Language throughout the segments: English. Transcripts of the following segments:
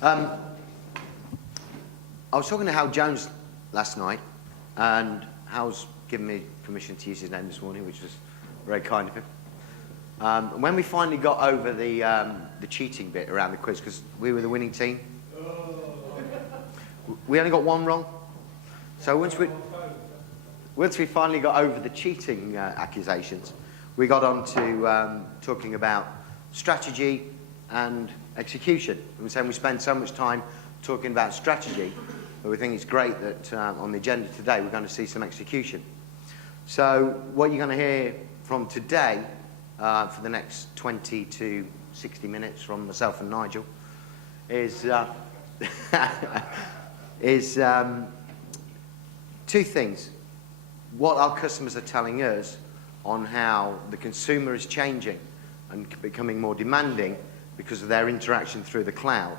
I was talking to Hal Jones last night, and Hal's given me permission to use his name this morning, which was very kind of him. And when we finally got over the cheating bit around the quiz, because we were the winning team, we only got one wrong. So once we finally got over the cheating accusations, we got on to talking about strategy and execution. We were saying we spend so much time talking about strategy, but we think it's great that on the agenda today we're going to see some execution. So what you're going to hear from today for the next 20 to 60 minutes from myself and Nigel is two things. What our customers are telling us on how the consumer is changing and becoming more demanding because of their interaction through the cloud,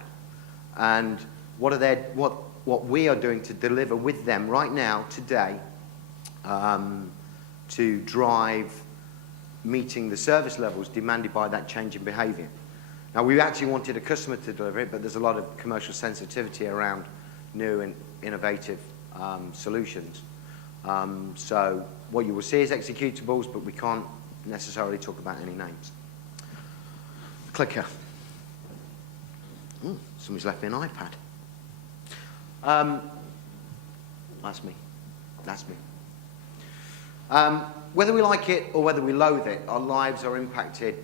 and what we are doing to deliver with them right now, today, to drive meeting the service levels demanded by that change in behaviour. Now, we actually wanted a customer to deliver it, but there's a lot of commercial sensitivity around new and innovative solutions. So what you will see is executables, but we can't necessarily talk about any names. Clicker. Ooh, somebody's left me an iPad. That's me. That's me. Whether we like it or whether we loathe it, our lives are impacted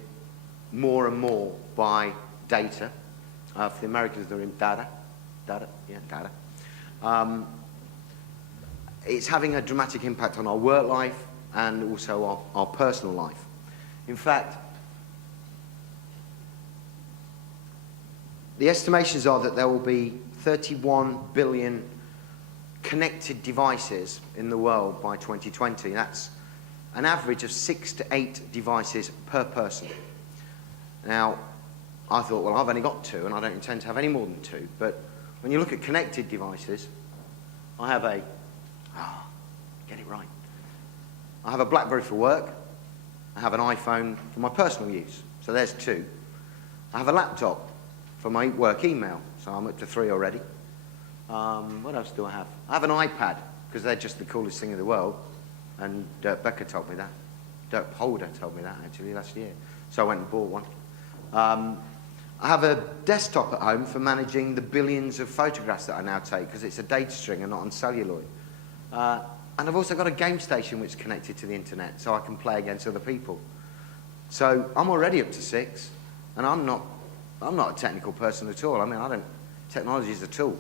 more and more by data. For the Americans, they're in data. Data? Yeah, data. It's having a dramatic impact on our work life and also our personal life. In fact, the estimations are that there will be 31 billion connected devices in the world by 2020. That's an average of 6 to 8 devices per person. Now, I thought, well, I've only got 2, and I don't intend to have any more than 2. But when you look at connected devices, I have get it right. I have a Blackberry for work. I have an iPhone for my personal use. So there's 2. I have a laptop for my work email. So I'm up to 3 already. What else do I have? I have an iPad, because they're just the coolest thing in the world. And Dirk Becker told me that. Dirk Holder told me that, actually, last year. So I went and bought one. I have a desktop at home for managing the billions of photographs that I now take, because it's a data string and not on celluloid. And I've also got a game station which is connected to the internet, so I can play against other people. So I'm already up to 6, and I'm not a technical person at all. I mean, technology is a tool.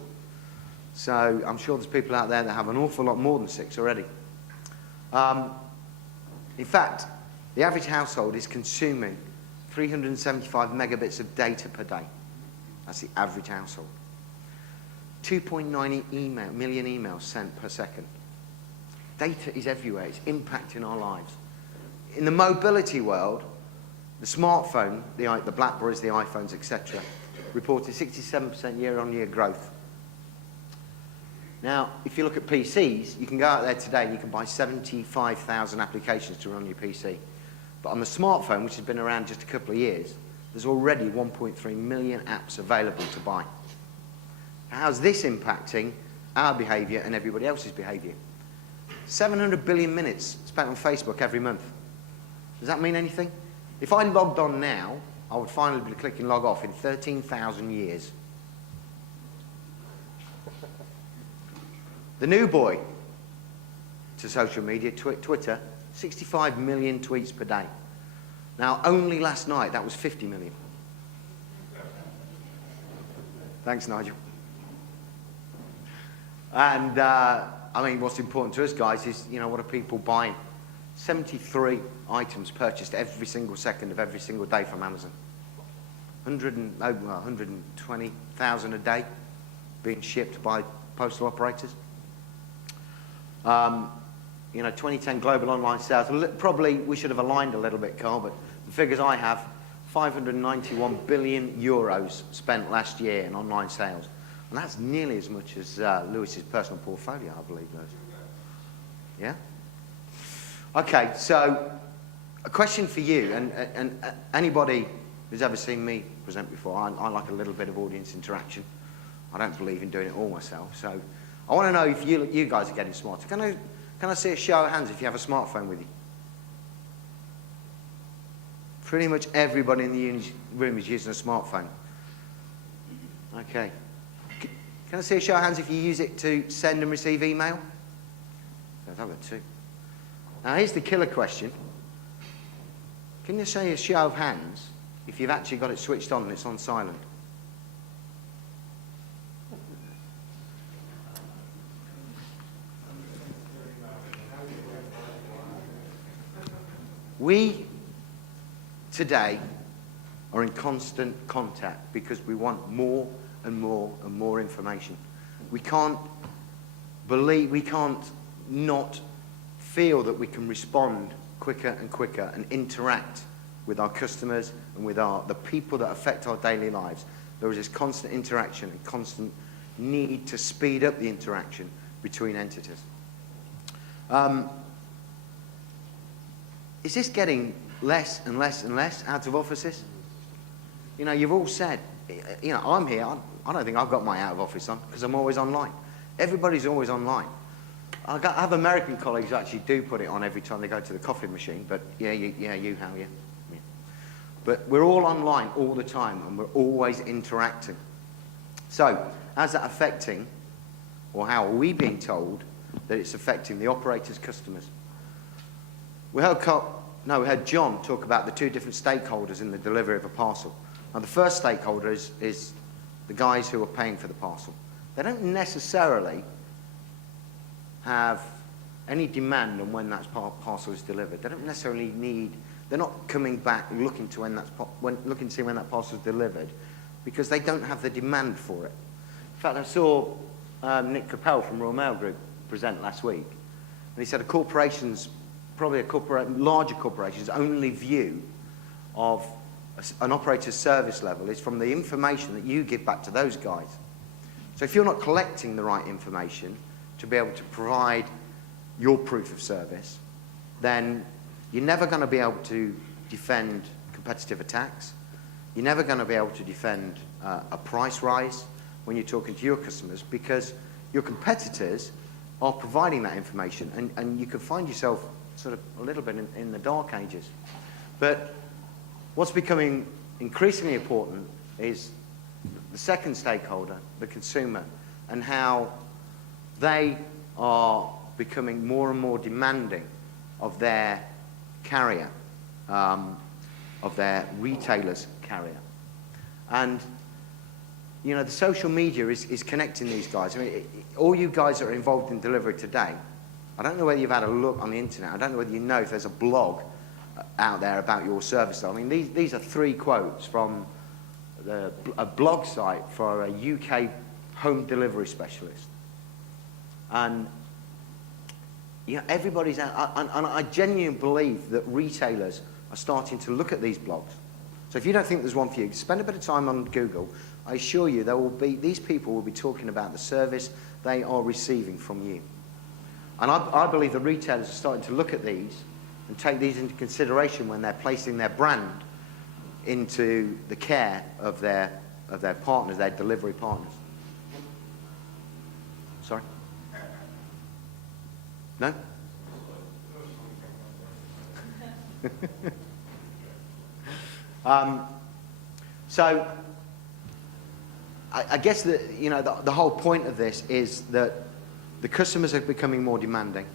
So I'm sure there's people out there that have an awful lot more than 6 already. In fact, the average household is consuming 375 megabits of data per day. That's the average household. 2.9 million emails sent per second. Data is everywhere. It's impacting our lives. In the mobility world, the smartphone, the Blackberries, the iPhones, etc., reported 67% year-on-year growth. Now, if you look at PCs, you can go out there today and you can buy 75,000 applications to run on your PC. But on the smartphone, which has been around just a couple of years, there's already 1.3 million apps available to buy. How's this impacting our behaviour and everybody else's behaviour? 700 billion minutes spent on Facebook every month. Does that mean anything? If I logged on now, I would finally be clicking log off in 13,000 years. The new boy to social media, Twitter, 65 million tweets per day. Now, only last night, that was 50 million. Thanks, Nigel. And, I mean, what's important to us, guys, is, what are people buying? 73 items purchased every single second of every single day from Amazon. 120,000 a day being shipped by postal operators. 2010 global online sales. Probably we should have aligned a little bit, Carl, but the figures I have, 591 billion euros spent last year in online sales. And that's nearly as much as Lewis's personal portfolio, I believe, Lewis. Yeah? Okay, so a question for you, and anybody who's ever seen me present before, I like a little bit of audience interaction. I don't believe in doing it all myself. So I want to know if you guys are getting smarter. Can I see a show of hands if you have a smartphone with you? Pretty much everybody in the room is using a smartphone. Okay. Can I see a show of hands if you use it to send and receive email? I've got two. Now here's the killer question. Can you say a show of hands if you've actually got it switched on and it's on silent? We today are in constant contact because we want more and more and more information. We can't not feel that we can respond quicker and quicker and interact with our customers and with the people that affect our daily lives. There is this constant interaction and constant need to speed up the interaction between entities. Is this getting less and less and less out of offices? You know, you've all said, you know, I'm here, I don't think I've got my out of office on because I'm always online. Everybody's always online. I have American colleagues who actually do put it on every time they go to the coffee machine, but yeah, Hal, yeah. But we're all online all the time and we're always interacting. So, how's that affecting, or how are we being told that it's affecting the operators' customers? We heard John talk about the two different stakeholders in the delivery of a parcel. Now, the first stakeholder is the guys who are paying for the parcel. They don't necessarily have any demand on when that parcel is delivered. They don't necessarily need. They're not coming back looking to looking to see when that parcel is delivered, because they don't have the demand for it. In fact, I saw Nick Capel from Royal Mail Group present last week, and he said larger corporations' only view of an operator's service level is from the information that you give back to those guys. So if you're not collecting the right information to be able to provide your proof of service, then you're never going to be able to defend competitive attacks. You're never going to be able to defend a price rise when you're talking to your customers, because your competitors are providing that information, and you can find yourself sort of a little bit in the dark ages. But what's becoming increasingly important is the second stakeholder, the consumer, and how they are becoming more and more demanding of their carrier, of their retailer's carrier. And, you know, the social media is connecting these guys. I mean, all you guys that are involved in delivery today, I don't know whether you've had a look on the internet. I don't know whether you know if there's a blog out there about your service. I mean, these are 3 quotes from a blog site for a UK home delivery specialist. And you know, everybody's out, and I genuinely believe that retailers are starting to look at these blogs. So if you don't think there's one for you, spend a bit of time on Google. I assure you, these people will be talking about the service they are receiving from you. And I believe the retailers are starting to look at these and take these into consideration when they're placing their brand into the care of their partners, their delivery partners. Sorry? No? So I guess that, you know, the whole point of this is that the customers are becoming more demanding.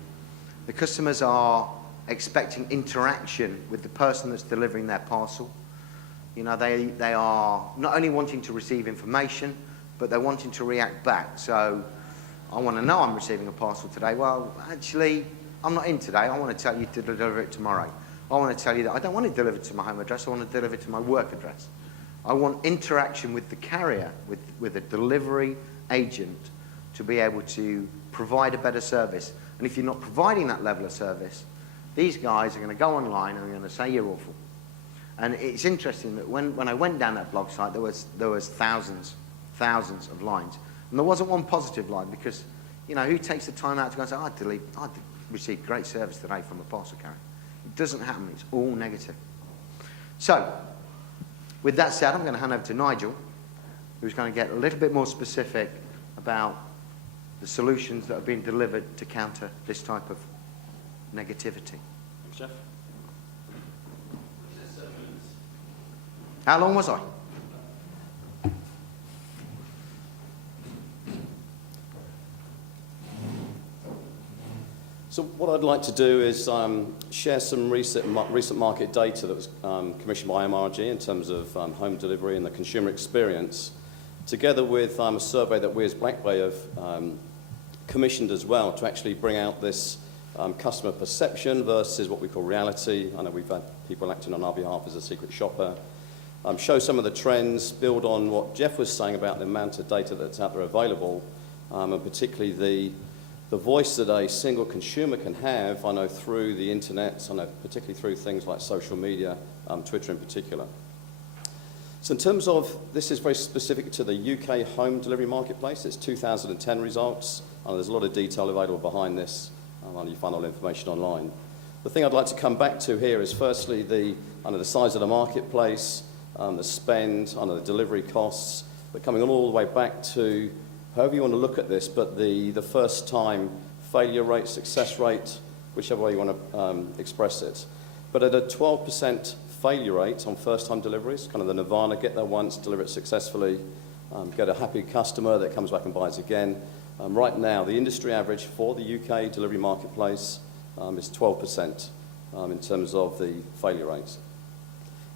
The customers are expecting interaction with the person that's delivering their parcel. You know, they are not only wanting to receive information, but they're wanting to react back. So I want to know I'm receiving a parcel today. Well, actually, I'm not in today. I want to tell you to deliver it tomorrow. I want to tell you that I don't want it delivered to my home address. I want to deliver it to my work address. I want interaction with the carrier, with a delivery agent, to be able to provide a better service. And if you're not providing that level of service, these guys are going to go online and they're going to say you're awful. And it's interesting that when I went down that blog site, there was thousands of lines. And there wasn't one positive line, because, you know, who takes the time out to go and say, I received great service today from a parcel carrier? It doesn't happen. It's all negative. So, with that said, I'm going to hand over to Nigel, who's going to get a little bit more specific about the solutions that are being delivered to counter this type of negativity. Thanks, Jeff. How long was I? So what I'd like to do is share some recent market data that was commissioned by MRG in terms of home delivery and the consumer experience, together with a survey that we as Blackbay have commissioned as well to actually bring out this customer perception versus what we call reality. I know we've had people acting on our behalf as a secret shopper. Show some of the trends, build on what Jeff was saying about the amount of data that's out there available, and particularly the voice that a single consumer can have, I know, through the internet, I know, particularly through things like social media, Twitter in particular. So in terms of, this is very specific to the UK home delivery marketplace. It's 2010 results. There's a lot of detail available behind this, and you find all the information online. The thing I'd like to come back to here is firstly the size of the marketplace, the spend, the delivery costs, but coming all the way back to however you want to look at this, but the first time failure rate, success rate, whichever way you want to express it. But at a 12% failure rate on first time deliveries, kind of the nirvana, get there once, deliver it successfully, get a happy customer that comes back and buys again. Right now, the industry average for the UK delivery marketplace is 12% in terms of the failure rates.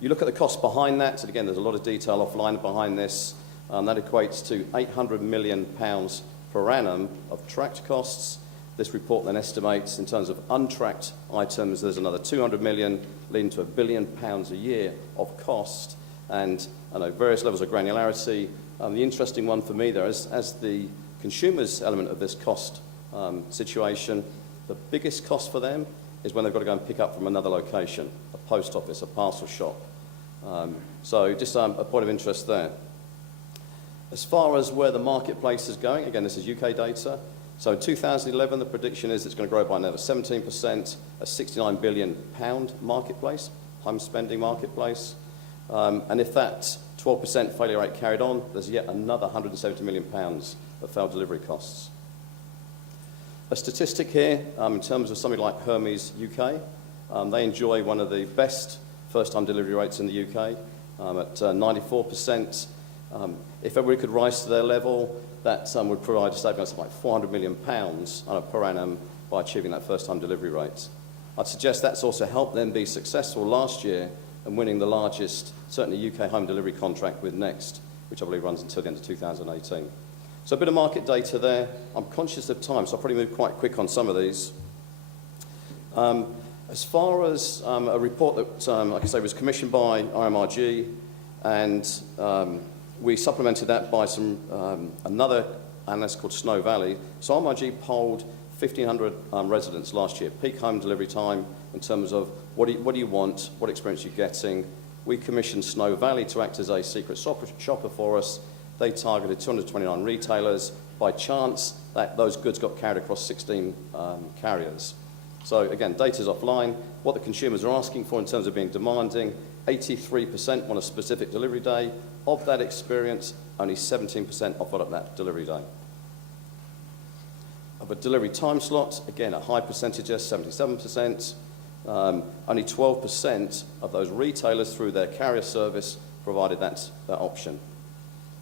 You look at the cost behind that, and again, there's a lot of detail offline behind this. That equates to £800 million per annum of tracked costs. This report then estimates in terms of untracked items, there's another 200 million, leading to £1 billion a year of cost, and I know various levels of granularity. The interesting one for me there is, as the consumer's element of this cost situation, the biggest cost for them is when they've got to go and pick up from another location, a post office, a parcel shop. So just a point of interest there. As far as where the marketplace is going, again, this is UK data. So in 2011, the prediction is it's going to grow by another 17%, a £69 billion marketplace, home spending marketplace. And if that 12% failure rate carried on, there's yet another £170 million of failed delivery costs. A statistic here, in terms of something like Hermes UK, they enjoy one of the best first-time delivery rates in the UK at 94%. If everybody could rise to their level, that would provide a saving of like £400 million per annum by achieving that first-time delivery rate. I'd suggest that's also helped them be successful last year in winning the largest, certainly UK home delivery contract with Next, which I believe runs until the end of 2018. So a bit of market data there. I'm conscious of time, so I'll probably move quite quick on some of these. As far as a report that, like I say, was commissioned by RMRG, and we supplemented that by another analyst called Snow Valley. So RMRG polled 1,500 residents last year, peak home delivery time in terms of what do you want, what experience you're getting. We commissioned Snow Valley to act as a secret shopper for us. They targeted 229 retailers. By chance, those goods got carried across 16 carriers. So again, data's offline. What the consumers are asking for in terms of being demanding, 83% want a specific delivery day. Of that experience, only 17% offered up that delivery day. Of a delivery time slot, again, a high percentage, 77%. Only 12% of those retailers through their carrier service provided that option.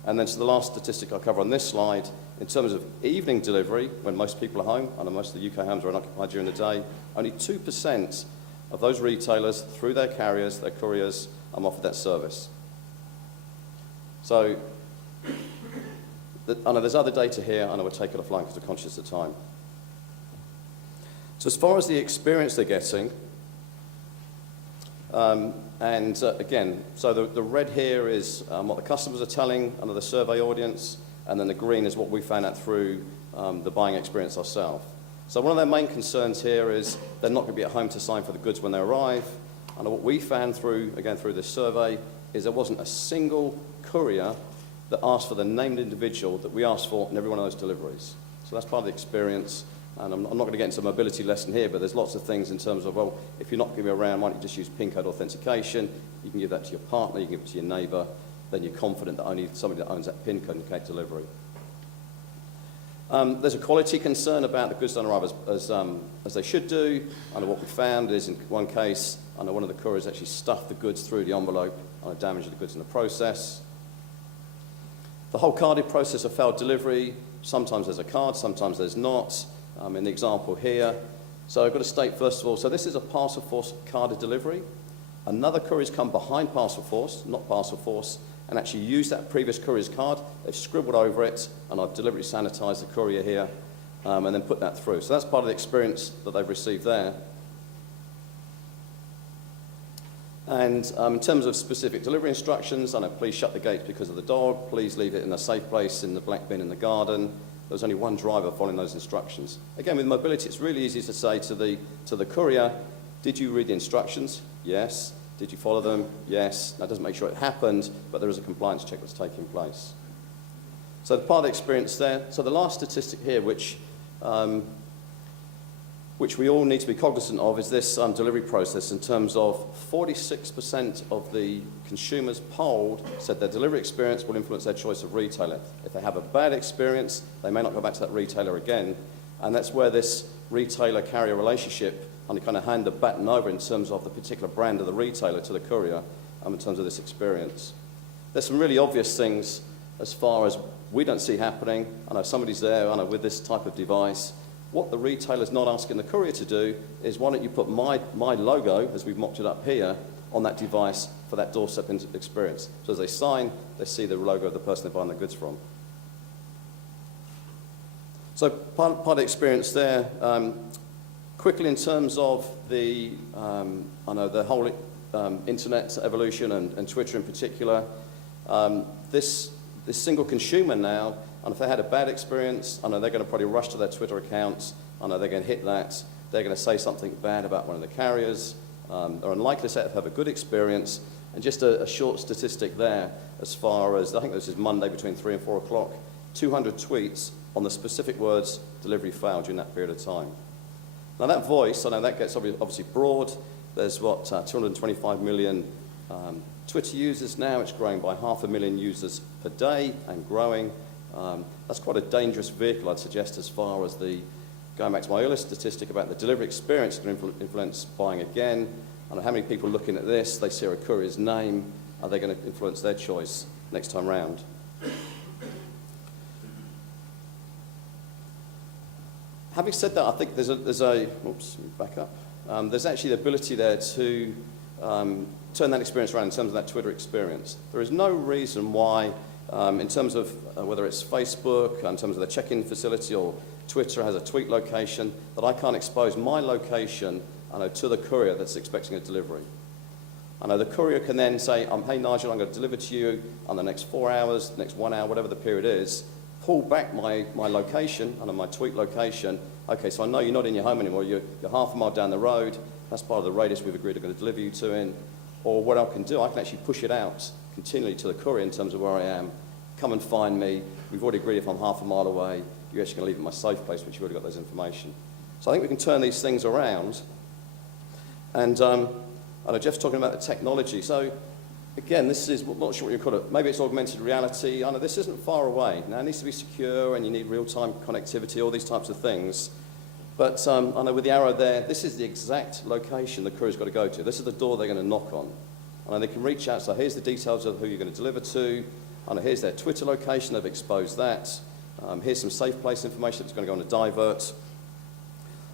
And then to the last statistic I'll cover on this slide, in terms of evening delivery, when most people are home, I know most of the UK homes are unoccupied during the day, only 2% of those retailers through their carriers, their couriers, offered that service. So, I know there's other data here, I know we'll take it offline because we're conscious of time. So as far as the experience they're getting, again, so the red here is what the customers are telling under the survey audience, and then the green is what we found out through the buying experience ourselves. So one of their main concerns here is they're not going to be at home to sign for the goods when they arrive. And what we found through this survey is there wasn't a single courier that asked for the named individual that we asked for in every one of those deliveries. So that's part of the experience. And I'm not going to get into a mobility lesson here, but there's lots of things in terms of, well, if you're not going to be around, why don't you just use PIN code authentication? You can give that to your partner, you can give it to your neighbour. then you're confident that only somebody that owns that PIN code can take delivery. There's a quality concern about the goods don't arrive as they should do. I know what we found is in one case, I know one of the couriers actually stuffed the goods through the envelope and damaged the goods in the process. The whole carded process of failed delivery, sometimes there's a card, sometimes there's not. In the example here, so I've got to state first of all, so this is a Parcel Force carded delivery. Another courier's come behind Parcel Force, not Parcel Force, and actually used that previous courier's card. They've scribbled over it, and I've deliberately sanitized the courier here, and then put that through. So that's part of the experience that they've received there. And in terms of specific delivery instructions, I know please shut the gates because of the dog, please leave it in a safe place in the black bin in the garden. There's only one driver following those instructions. Again, with mobility, it's really easy to say to the courier, did you read the instructions? Yes. Did you follow them? Yes. That doesn't make sure it happened, but there is a compliance check that's taking place. So the part of the experience there. So the last statistic here, which we all need to be cognizant of, is this delivery process in terms of 46% of the consumers polled said their delivery experience will influence their choice of retailer. If they have a bad experience, they may not go back to that retailer again. And that's where this retailer-carrier relationship kind of hand the baton over in terms of the particular brand of the retailer to the courier in terms of this experience. There's some really obvious things as far as we don't see happening. I know somebody's there, I know, with this type of device. What the retailer's not asking the courier to do is, why don't you put my logo, as we've mocked it up here, on that device for that doorstep experience. So as they sign, they see the logo of the person they're buying the goods from. So part of the experience there. Quickly, in terms of the whole internet evolution and Twitter in particular, this single consumer now, and if they had a bad experience, I know they're going to probably rush to their Twitter accounts. I know they're going to hit that. They're going to say something bad about one of the carriers. They're unlikely to say they have a good experience. And just a short statistic there, as far as, I think this is Monday between 3 and 4 o'clock, 200 tweets on the specific words, delivery failed during that period of time. Now that voice, I know that gets obviously broad. There's 225 million Twitter users now. It's growing by 500,000 users per day and growing. That's quite a dangerous vehicle, I'd suggest, as far as going back to my earlier statistic about the delivery experience can influence buying again. I know how many people looking at this, they see a courier's name, are they going to influence their choice next time round? Having said that, I think there's actually the ability there to turn that experience around in terms of that Twitter experience. There is no reason why, in terms of whether it's Facebook, in terms of the check-in facility, or Twitter has a tweet location, that I can't expose my location, to the courier that's expecting a delivery. I know the courier can then say, hey Nigel, I'm going to deliver to you on the next 4 hours, next 1 hour, whatever the period is, pull back my location, my tweet location. Okay, so I know you're not in your home anymore, you're half a mile down the road, that's part of the radius we've agreed I'm going to deliver you to in. Or what I can do, I can actually push it out continually to the courier in terms of where I am. Come and find me, we've already agreed if I'm half a mile away, you're actually going to leave it in my safe place, which you've already got those information. So I think we can turn these things around. And I know Jeff's talking about the technology. So again, this is, I'm not sure what you call it, maybe it's augmented reality. I know this isn't far away. Now it needs to be secure and you need real-time connectivity, all these types of things. But I know with the arrow there, this is the exact location the courier's got to go to. This is the door they're going to knock on. I know they can reach out, so here's the details of who you're going to deliver to. I know here's their Twitter location, they've exposed that. Here's some safe place information that's going to go on a divert.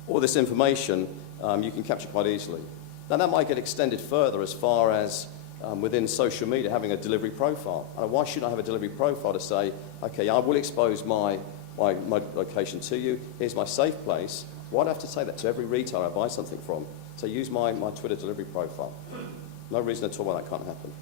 All this information you can capture quite easily. Now that might get extended further as far as within social media having a delivery profile. Why should I have a delivery profile to say, okay, I will expose my location to you, here's my safe place. Why do I have to say that to every retailer I buy something from? So use my Twitter delivery profile. No reason at all why that can't happen.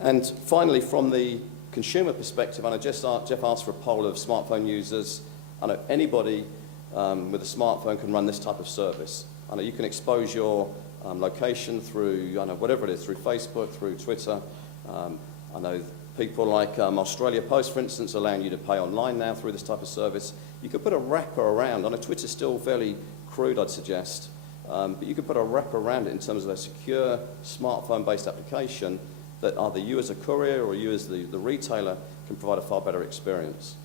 And finally, from the consumer perspective, I know Jeff asked for a poll of smartphone users. I know anybody with a smartphone can run this type of service. I know you can expose your location through, whatever it is, through Facebook, through Twitter. I know people like Australia Post, for instance, allowing you to pay online now through this type of service. You could put a wrapper around. I know Twitter's still fairly crude, I'd suggest, but you could put a wrapper around it in terms of a secure smartphone-based application that either you as a courier or you as the retailer can provide a far better experience.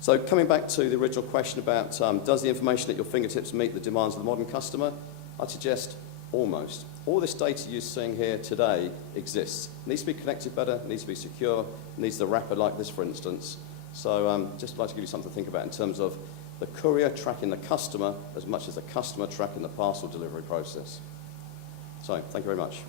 So coming back to the original question about does the information at your fingertips meet the demands of the modern customer, I'd suggest almost. All this data you're seeing here today exists. It needs to be connected better, it needs to be secure, it needs the wrapper like this, for instance. So just like to give you something to think about in terms of the courier tracking the customer as much as the customer tracking the parcel delivery process. So thank you very much.